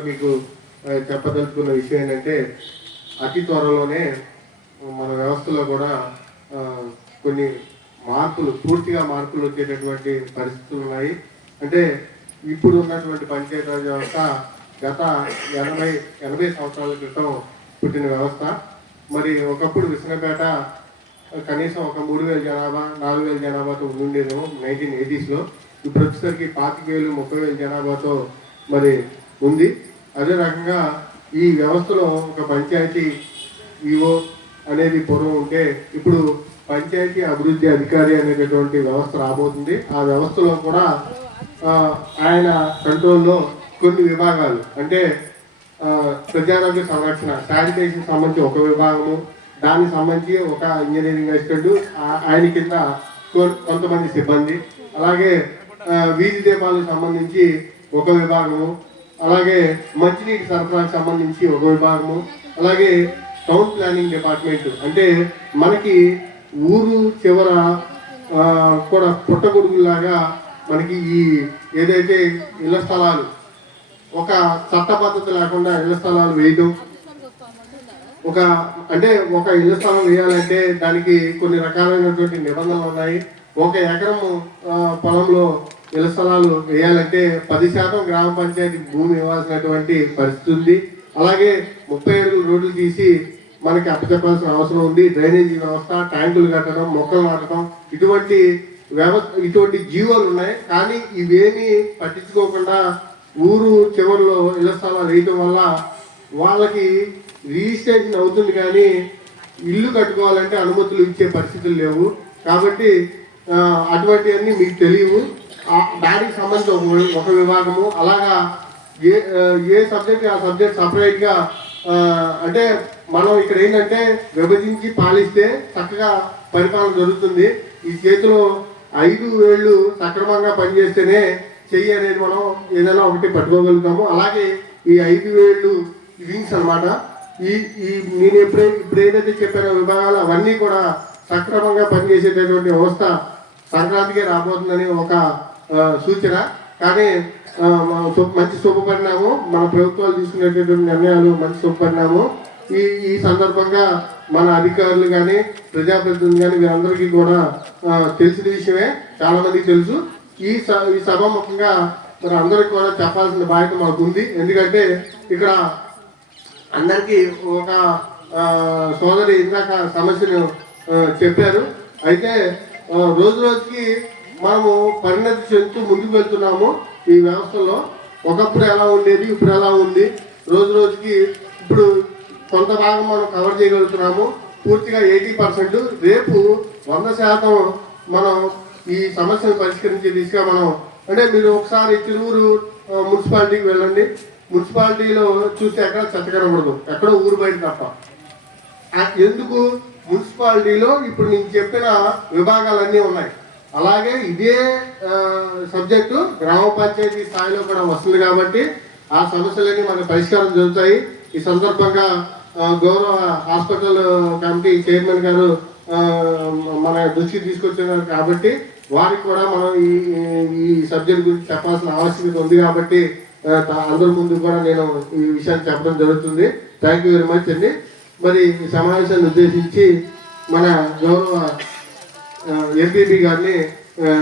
మీకు చెప్పదలుచుకున్న విషయం ఏంటంటే అతి త్వరలోనే మన వ్యవస్థలో కూడా కొన్ని మార్పులు పూర్తిగా మార్పులు వచ్చేటటువంటి పరిస్థితులు ఉన్నాయి. అంటే ఇప్పుడు ఉన్నటువంటి పంచాయతీరాజ్ వ్యవస్థ గత ఎనభై ఎనభై సంవత్సరాల క్రితం పుట్టిన వ్యవస్థ. మరి ఒకప్పుడు విసనపేట కనీసం ఒక మూడు వేల జనాభా నాలుగు వేల జనాభాతో ఉండేదేమో నైన్టీన్ ఎయిటీస్లో. ఇప్పుడు వచ్చేసరికి పాతిక వేలు ముప్పై వేల జనాభాతో మరి ఉంది. అదే రకంగా ఈ వ్యవస్థలో ఒక పంచాయతీ ఈఓ అనేది పూర్వం ఉంటే ఇప్పుడు పంచాయతీ అభివృద్ధి అధికారి అనేటటువంటి వ్యవస్థ రాబోతుంది. ఆ వ్యవస్థలో కూడా ఆయన కంట్రోల్లో కొన్ని విభాగాలు. అంటే ప్రజారోగ్య సంరక్షణ శానిటేషన్ సంబంధించి ఒక విభాగము దానికి సంబంధించి ఒక ఇంజనీరింగ్ అసిస్టెంట్ ఆ- ఆయన కింద కొ- కొంతమంది సిబ్బంది. అలాగే వీధి దీపాలకు సంబంధించి ఒక విభాగము అలాగే మంచినీటి సరఫరాకు సంబంధించి ఒక విభాగము అలాగే టౌన్ ప్లానింగ్ డిపార్ట్మెంట్. అంటే మనకి ఊరు చివర కూడా పుట్టగొడుగులాగా మనకి ఈ ఏదైతే ఇళ్ళ స్థలాలు ఒక చట్టబద్ధత లేకుండా ఇళ్ళ స్థలాలు వేయడం ఒక అంటే ఒక ఇళ్ళ స్థలం వేయాలంటే దానికి కొన్ని రకాలైనటువంటి నిబంధనలు ఉన్నాయి. ఒక ఎకరం పొలంలో ఇళ్ళ స్థలాలు వేయాలంటే పది శాతం గ్రామ పంచాయతీ భూమి ఇవ్వాల్సినటువంటి పరిస్థితి ఉంది. అలాగే ముప్పై ఏడు రోడ్లు తీసి మనకి అప్పచెప్పాల్సిన అవసరం ఉంది. డ్రైనేజీ వ్యవస్థ ట్యాంకులు కట్టడం మొక్కలు నాటడం ఇటువంటి వ్యవస్థ ఇటువంటి జీవోలు ఉన్నాయి. కానీ ఇవేమీ పట్టించుకోకుండా ఊరు చివరిలో ఇళ్ళ స్థలాలు వేయటం వల్ల వాళ్ళకి రిజిస్ట్రేషన్ అవుతుంది కానీ ఇల్లు కట్టుకోవాలంటే అనుమతులు ఇచ్చే పరిస్థితులు లేవు. కాబట్టి అటువంటివన్నీ మీకు తెలియవు. దానికి సంబంధించి ఒక ఒక విభాగము అలాగా ఏ ఏ సబ్జెక్ట్ ఆ సబ్జెక్ట్ సపరేట్గా అంటే మనం ఇక్కడ ఏంటంటే విభజించి పాలిస్తే చక్కగా పరిపాలన జరుగుతుంది. ఈ చేతిలో ఐదు వేళ్ళు సక్రమంగా పనిచేస్తేనే చెయ్యి అనేది మనం ఏదైనా ఒకటి పట్టుకోగలుగుతాము. అలాగే ఈ ఐదు వేళ్ళు వింగ్స్ అన్నమాట. ఈ ఈ నేను ఎప్పుడై ఇప్పుడు ఏదైతే చెప్పానో విభాగాలు అవన్నీ కూడా సక్రమంగా పనిచేసేటటువంటి వ్యవస్థ సంక్రాంతికి రాబోతుందని ఒక సూచన. కానీ మంచి శుభపరిణామం మన ప్రభుత్వాలు తీసుకునేటటువంటి నిర్ణయాలు మంచి శుభపరిణామం. ఈ ఈ సందర్భంగా మన అధికారులు కానీ ప్రజాప్రతినిధులు కానీ వీరందరికీ కూడా తెలిసిన విషయమే. చాలా మందికి తెలుసు. ఈ స ఈ సభాముఖంగా మరి అందరికి కూడా చెప్పాల్సిన బాధ్యత మాకు ఉంది ఎందుకంటే ఇక్కడ అందరికీ ఒక సోదరి ఇందాక సమస్యను చెప్పారు. అయితే రోజు రోజుకి మనము పరిణతి చెందుతూ ముందుకు వెళ్తున్నాము. ఈ వ్యవస్థలో ఒకప్పుడు ఎలా ఉండేది ఇప్పుడు ఎలా ఉంది? రోజు రోజుకి ఇప్పుడు కొంత భాగం మనం కవర్ చేయగలుగుతున్నాము. పూర్తిగా ఎయిటీ పర్సెంట్. రేపు వంద శాతం మనం ఈ సమస్యను పరిష్కరించే దిశగా మనం అంటే మీరు ఒకసారి తిరువురు మున్సిపాలిటీకి వెళ్ళండి. మున్సిపాలిటీలో చూస్తే ఎక్కడ చెత్త కనబడదు. ఎక్కడో ఊరు బయట తప్ప. ఎందుకు? మున్సిపాలిటీలో ఇప్పుడు నేను చెప్పిన విభాగాలన్నీ ఉన్నాయి. అలాగే ఇదే సబ్జెక్టు గ్రామ పంచాయతీ స్థాయిలో కూడా వస్తుంది కాబట్టి ఆ సమస్యలన్నీ మనకు పరిష్కారం జరుగుతాయి ఈ సందర్భంగా గౌరవ హాస్పిటల్ కమిటీ చైర్మన్ గారు మన దృష్టికి తీసుకొచ్చారు కాబట్టి వారికి కూడా మనం ఈ ఈ- సబ్జెక్ట్ గురించి చెప్పాల్సిన ఆవశ్యకత ఉంది కాబట్టి అందరి ముందు కూడా నేను ఈ విషయాన్ని చెప్పడం జరుగుతుంది. థ్యాంక్ యూ వెరీ మచ్ అండి. మరి ఈ సమావేశాన్ని ఉద్దేశించి మన గౌరవ ఎంపీపీ గారిని